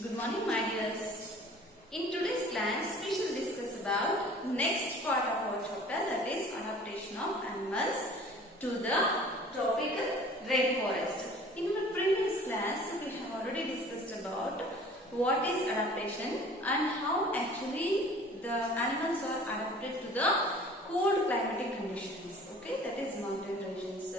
Good morning, my dears. In today's class, we shall discuss about next part of our chapter, that is adaptation of animals to the tropical rainforest. In our previous class, we have already discussed about what is adaptation and how actually the animals are adapted to the cold climatic conditions. Okay, that is mountain regions.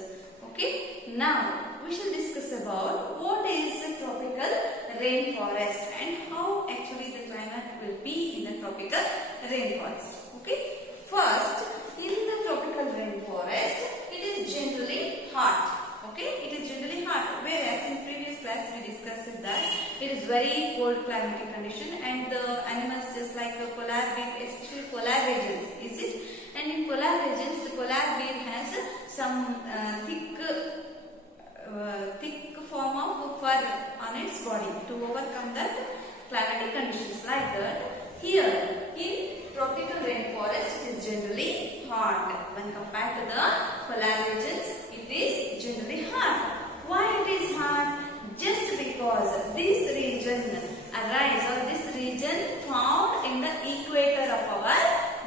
Okay, now we shall discuss about what is the tropical rainforest and how actually the climate will be in the tropical rainforest. Okay, first, in the tropical rainforest, it is generally hot. Okay, it is generally hot, whereas in previous class we discussed that it is very cold climatic condition and the animals just like the polar bear, especially polar regions, is it? And in polar regions, the polar bear has some thick form of fur on its body to overcome that climatic conditions like that. Here in tropical rainforest, it is generally hot when compared to the polar regions. It is generally hot. Why it is hot? Just because this region arise or this region found in the equator of our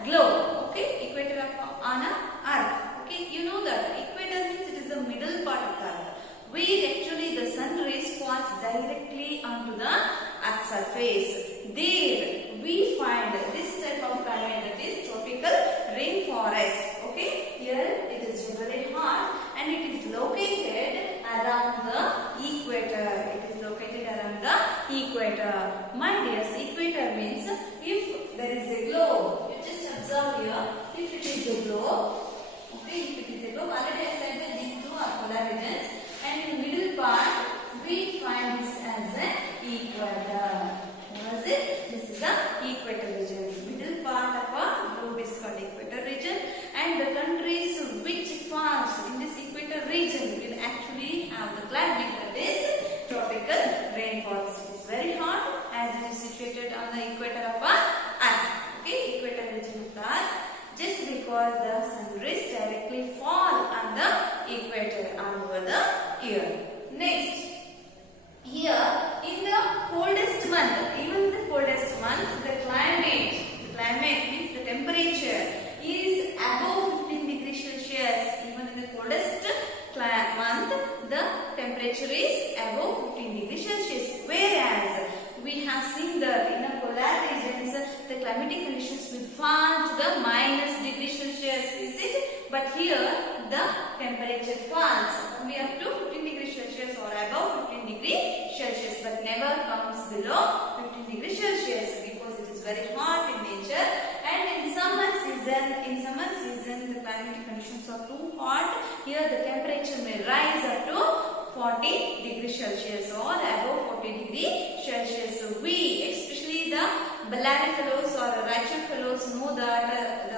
globe. Okay, equator of on Earth. Okay, you know that equator means it is the middle part of the Earth, where actually the sun rays falls directly onto the Earth's surface. There we find this type of climate, that is tropical rainforest. Okay, here it is generally hot and it is located around the equator. It is located around the equator. My dears, equator means if there is a globe, you just observe here, if it is a globe, okay, if it is a globe, already I said that these two are polar regions, and in the middle part we find this as an equator. What is it? This is the equator region. Middle part of a globe is called equator region, and the countries which falls in this equator region will actually have the climate that is tropical rainforest. It is very hot as it is situated on the equator of Earth. Okay, equator region of the Earth, just because the sun rays directly fall on the equator all over the year. Next, here in the coldest month, even the coldest month, the climate means the temperature is above 15 degrees Celsius. Even in the coldest month, the temperature is above 15 degrees Celsius. Whereas we have seen that in the polar regions, the climatic conditions will fall to the minus degree Celsius, is it? But here the temperature falls only up to 15 degrees Celsius or above 15 degrees Celsius, but never comes below 15 degrees Celsius because it is very hot in nature. And in summer season, the climatic conditions are too hot. Here the temperature may rise up to 40 degrees Celsius or above 40 degrees Celsius. So we, especially the Bellary fellows or Rachel fellows, know that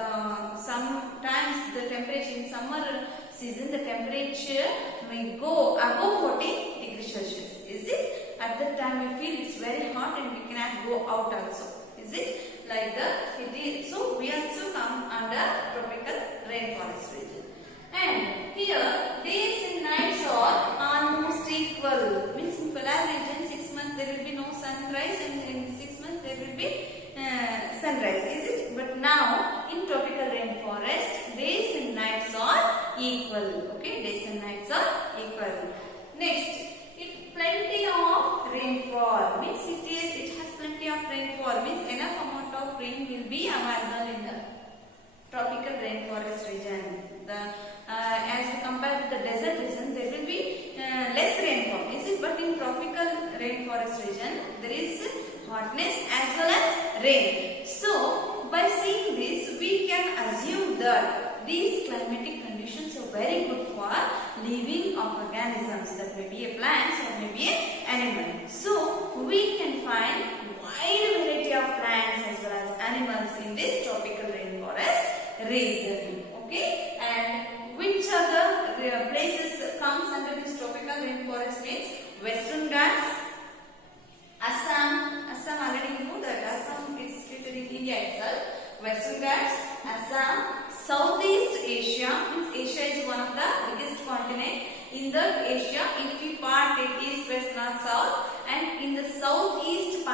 sometimes the temperature in summer season, the temperature may go above 40 degrees Celsius. Is it? At that time we feel it's very hot and we cannot go out also. Is it? Like that it is. So we also come under tropical rainforest region. And here days and nights are almost equal. Means in polar region 6 months there will be no sunrise and in 6 months there will be sunrise. Is it? But now in tropical rainforest days and nights are equal. Okay, days and nights are equal. Next, it plenty of rainfall. Means it has plenty of rainfall. Means enough amount of rain will be available in the tropical rainforest region. As we compare with the desert region, there will be less rainfall, is it? But in tropical rainforest region, there is hotness as well as rain. So, by seeing this, we can assume that these climatic conditions are very good for living of organisms. That may be a plants or may be an animal. So, we can find wide variety of plants as well as animals in this tropical rainforest region. Okay, and which are the places comes under this tropical rainforest means Western Ghats, Assam already you know that Assam is situated in India itself. Western Ghats, Assam, Southeast Asia, means Asia is one of the biggest continent. In the Asia, if we part it east, west, north, south, and in the southeast part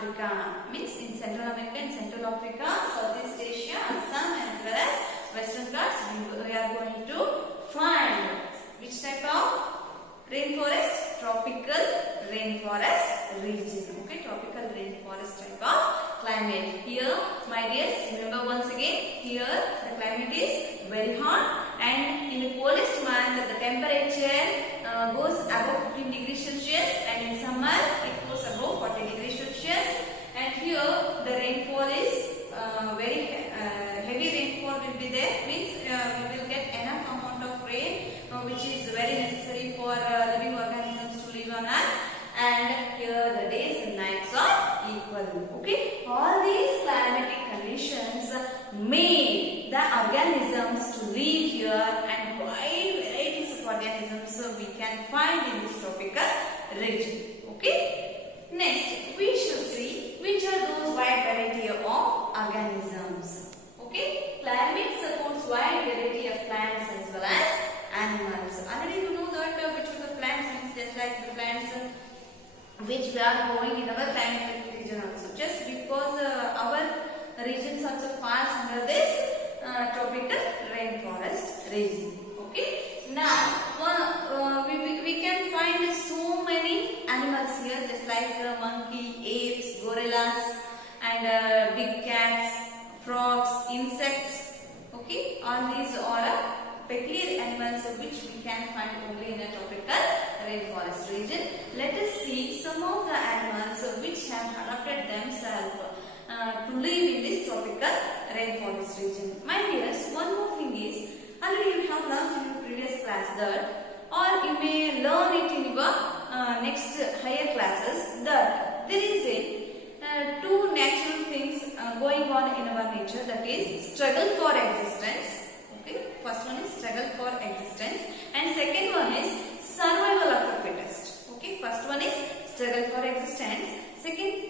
Africa, means in Central America and Central Africa, Southeast Asia, Assam as well as Western Ghats, we are going to find which type of rainforest? Tropical rainforest region. Okay, tropical rainforest type of climate. Here, my dears, remember once again, here the climate is very hot, and in the coldest month the temperature goes above 15 degrees Celsius, and in summer it goes above 40 degrees Celsius. And here the rainfall is very heavy rainfall will be there, means we will get enough amount of rain which is very necessary for living organisms to live on Earth. And here the days and nights are equal. Okay, all these climatic conditions made the organisms to live here, and wide varieties of organisms we can find in this tropical region. Okay, next we should see which are those wide variety of organisms. Okay, climate supports wide variety of plants as well as animals. Already you know that which are the plants, means just like the plants which we are growing in our climatic region also. Just because our regions also falls under this tropical rainforest region. Okay, now we can find so many animals here, just like monkey, apes, gorillas, and big cats, frogs, insects. Okay, all these are peculiar animals which we can find only in a tropical rainforest region. Let us see some of the animals which have adapted themselves to live in this tropical rainforest region. My dears, one more thing is, already you have learned in your previous class that, or you may learn it in your next higher classes, that there is two natural things going on in our nature, that is struggle for existence. Okay, first one is struggle for existence, and second one is survival of the fittest. Okay, first one is struggle for existence,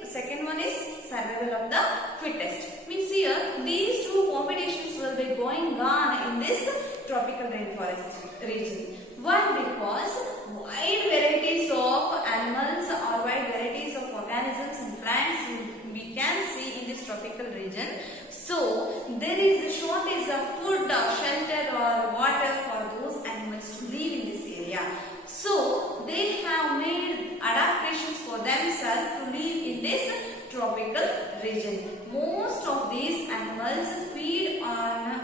second one is survival of the fittest. Means here these two competitions will be going on in this tropical rainforest region. Why? Because wide varieties of animals or wide varieties of organisms and plants we can see in this tropical region. So there is a shortage of food or shelter or water for those animals to live in this area. So they have made adaptations for themselves to live in this tropical region. Most of these animals feed on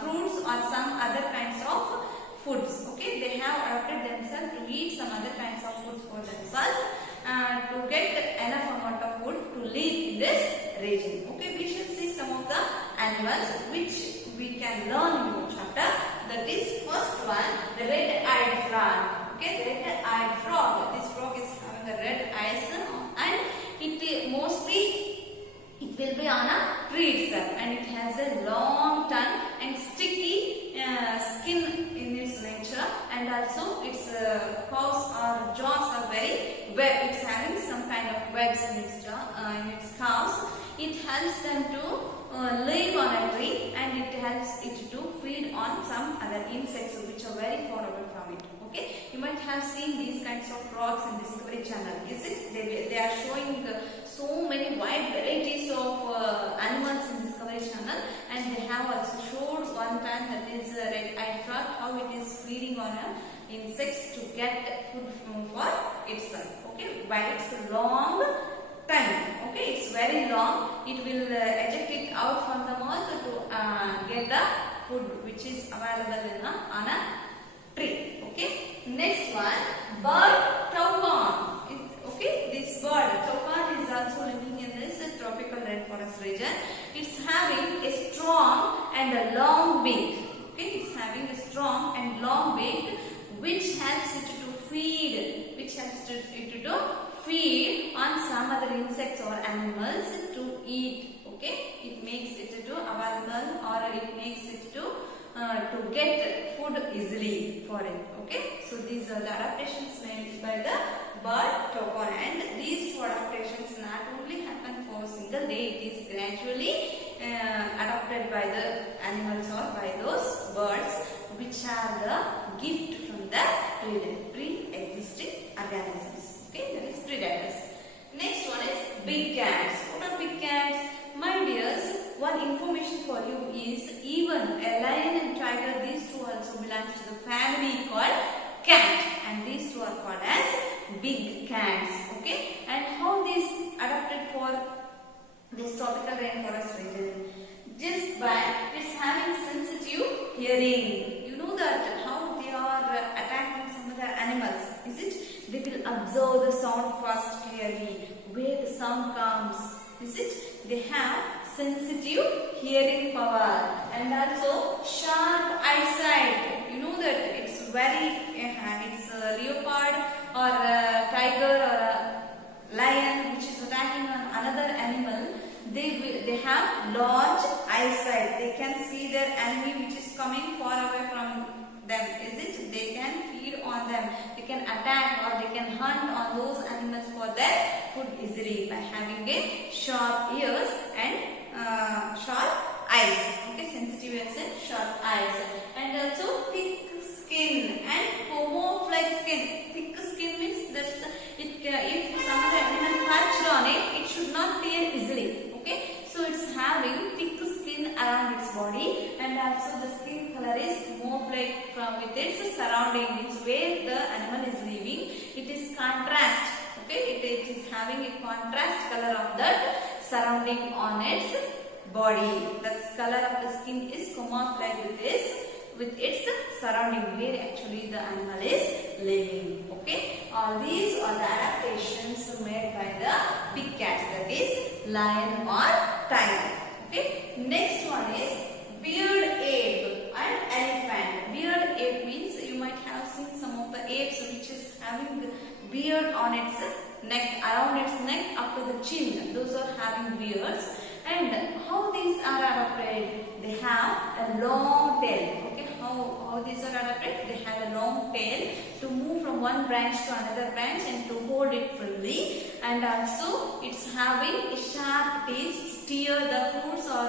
fruits or some other kinds of foods. Okay, they have adapted themselves to eat some other kinds of foods for themselves to get enough amount of food to live in this region. Okay, we should see some of the animals which we can learn in your chapter. That is first one, the red-eyed frog. Okay, the red-eyed frog. This frog is having the red eyes, and it mostly it will be on a tree itself, and it has a long tongue and sticky skin in its nature, and also its paws or jaws are very web. It's having some kind of webs in its jaw, in its claws. It helps them to live on a tree, and it helps it to feed on some other insects which are very far away from it. Okay, you might have seen these kinds of frogs in Discovery Channel. Is it? They are showing so many wide varieties of animals in Discovery Channel, and they have also showed one time that is red-eyed frog, how it is feeding on insects to get food for itself. Okay, by its long tongue. Okay, it's very long. It will eject it out from the mouth to get the food which is available in on a tree. Okay, next one, bird toucan. Okay, this bird toucan is also living in this tropical rainforest region. It's having a strong and a long beak. Okay, it's having a strong and long beak which helps it to feed, on some other insects or animals to eat. Okay, it makes it to available, or it makes it to get food easily for it. Okay, so these are the adaptations made by the bird toucan, and these adaptations not only happen for a single day, it is gradually adopted by the animals or by those birds which are the gift from the pre-existing organisms. Okay, that is predators. Next one is big cats. What are big cats? My dears, one information for you is even a lion and tiger, these two also belongs to the family called cat, and these two are called as big cats. Okay, and how these adapted for this tropical rainforest region? Just by it's having sensitive hearing. You know that how they are attacking some other animals, is it? They will observe the sound first clearly, where the sound comes, is it? They have sensitive hearing power and also sharp eyesight. You know that it's very, it's a leopard or a tiger or a lion which is attacking on another animal. They have large eyesight. They can see their enemy which is coming far away from them, is it? They can feed on them. They can attack or they can hunt on those animals for their food easily by having a sharp ears and sharp eyes. Okay, sensitive ears and sharp eyes, and also thick skin and camouflage skin. Thick skin means that if some other animal touched on it, it should not tear easily. Okay, so it's having thick skin around its body, and also the skin color is camouflage from with its surrounding, means where the animal is living. It is contrast. Okay, it is having a contrast color of that surrounding on its body. The color of the skin is camouflage with its surrounding, where actually the animal is living. Okay, all these are the adaptations made by the big cats, that is lion or tiger. Okay, next one is beard ape and elephant. Beard ape means you might have seen some of the apes which is having the beard on its neck, around its neck up to the chin. Those are having beards. And how these are adapted? They have a long tail. Okay, how these are adapted? They have a long tail to move from one branch to another branch and to hold it firmly. And also it's having a sharp teeth to tear the fruits or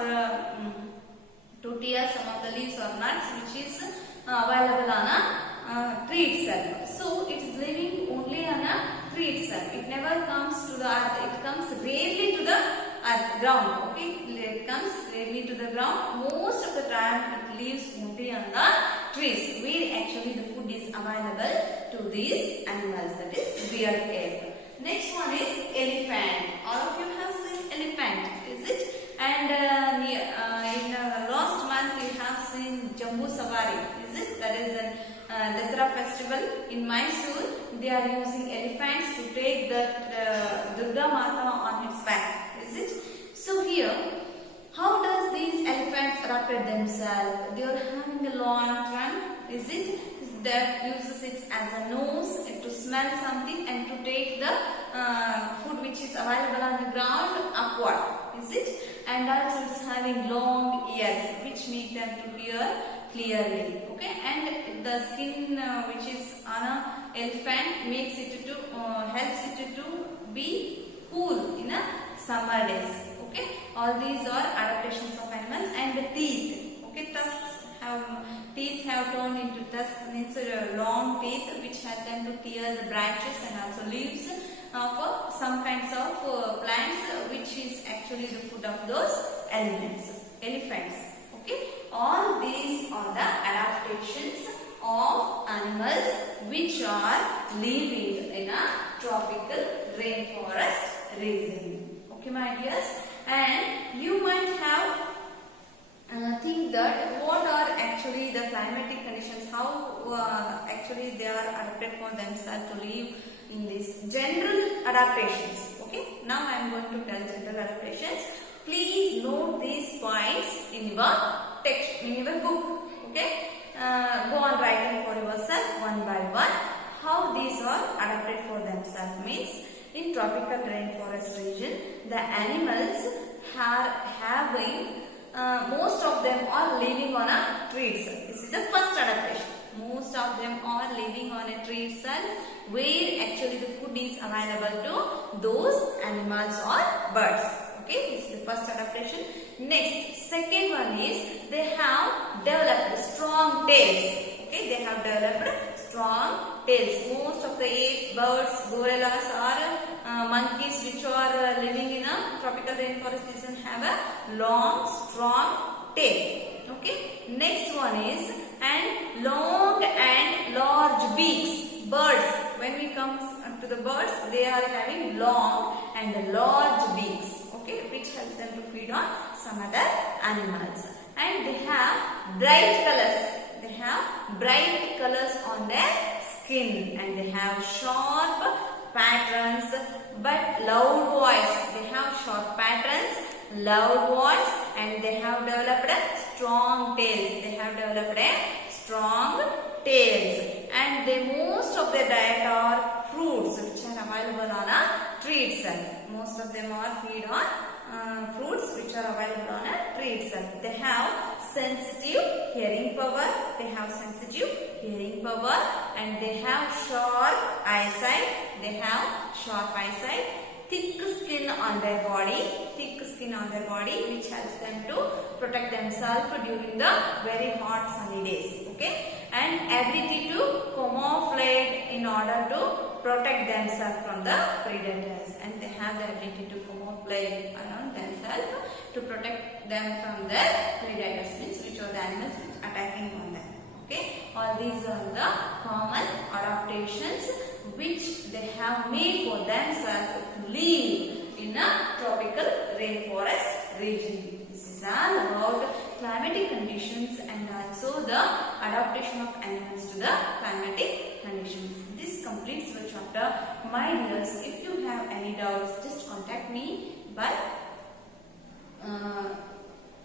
to tear some of the leaves or nuts which is available on a tree itself. So it is living only on a tree itself. It never comes to the earth. It comes rarely to the earth ground. Okay, it comes rarely to the ground. Most of the time it lives only on the trees, where actually the food is available to these animals, that is beard ape. Next one is elephant. All of you have seen elephant, is it? And in last month you have seen Jambu Safari, is it? That is an Dasara festival in Mysore. They are using elephants to take the Durga Mata on its back, is it? So here, how does these elephants adapted themselves? They are having a long trunk, is it? That uses it as a nose to smell something and to take the food which is available on the ground upward, is it? And also it's having long ears which make them to hear clearly. Okay, and the skin which is on a elephant makes it to helps it to be cool in a summer days. Okay, all these are adaptations of animals. And the teeth. Okay, teeth have turned into tusks, means long teeth which help them to tear the branches and also leaves for some kinds of plants which is actually the food of those elephants. Okay, all these are the adaptations of animals which are living in a tropical rainforest region. Okay, my dears, and you might have think that what are actually the climatic conditions, how actually they are adapted for themselves to live in these general adaptations. Okay, now I am going to tell general adaptations. Please note these points in your text, in your book. Okay, go on writing for yourself one by one how these are adapted for themselves. Means in tropical rainforest region, the animals are having most of them are living on a tree itself. This is the first adaptation. Most of them are living on a tree itself, where actually the food is available to those animals or birds. Okay, this is the first adaptation. Next, second one is they have developed strong tails. Okay, they have developed strong tails. Most of the apes, birds, gorillas or monkeys which are living in rainforest doesn't have a long, strong tail. Okay. Next one is and long and large beaks. Birds. When we come to the birds, they are having long and large beaks. Okay, which helps them to feed on some other animals. And they have bright colors. They have bright colors on their skin, and they have sharp patterns but loud voice. They have sharp patterns, loud voice, and they have developed strong tails. They have developed strong tails, and most of their diet are fruits which are available on a tree itself. Most of them are feed on fruits which are available on a tree itself. They have sensitive hearing power. They have sensitive hearing power, and they have sharp eyesight. They have sharp eyesight. Thick skin on their body. Thick skin on their body, which helps them to protect themselves during the very hot sunny days. Okay, and ability to camouflage in order to protect themselves from the predators, and they have the ability to camouflage around themselves to protect them from the predators, which are the animals attacking on them. Okay, all these are the common adaptations which they have made for themselves to live in a tropical rainforest region. This is all about climatic conditions and also the adaptation of animals to the climatic conditions. This completes the chapter. My dears, if you have any doubts, just contact me by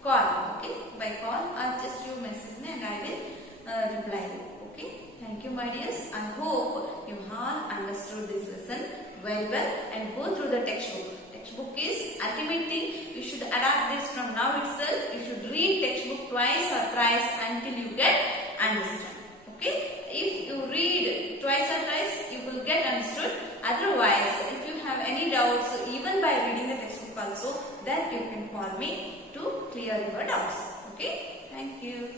call. Okay, by call or just you message me and I will reply you. Okay, thank you, my dears. I hope you all understood this lesson very well and go through the textbook. Textbook is ultimate thing. You should adapt this from now itself. You should read textbook twice or thrice until you get understand. Okay, if you read twice or thrice, you will get understood. Otherwise, if you have any doubts, even by reading the textbook also, then you can call me to clear your doubts. Okay, thank you.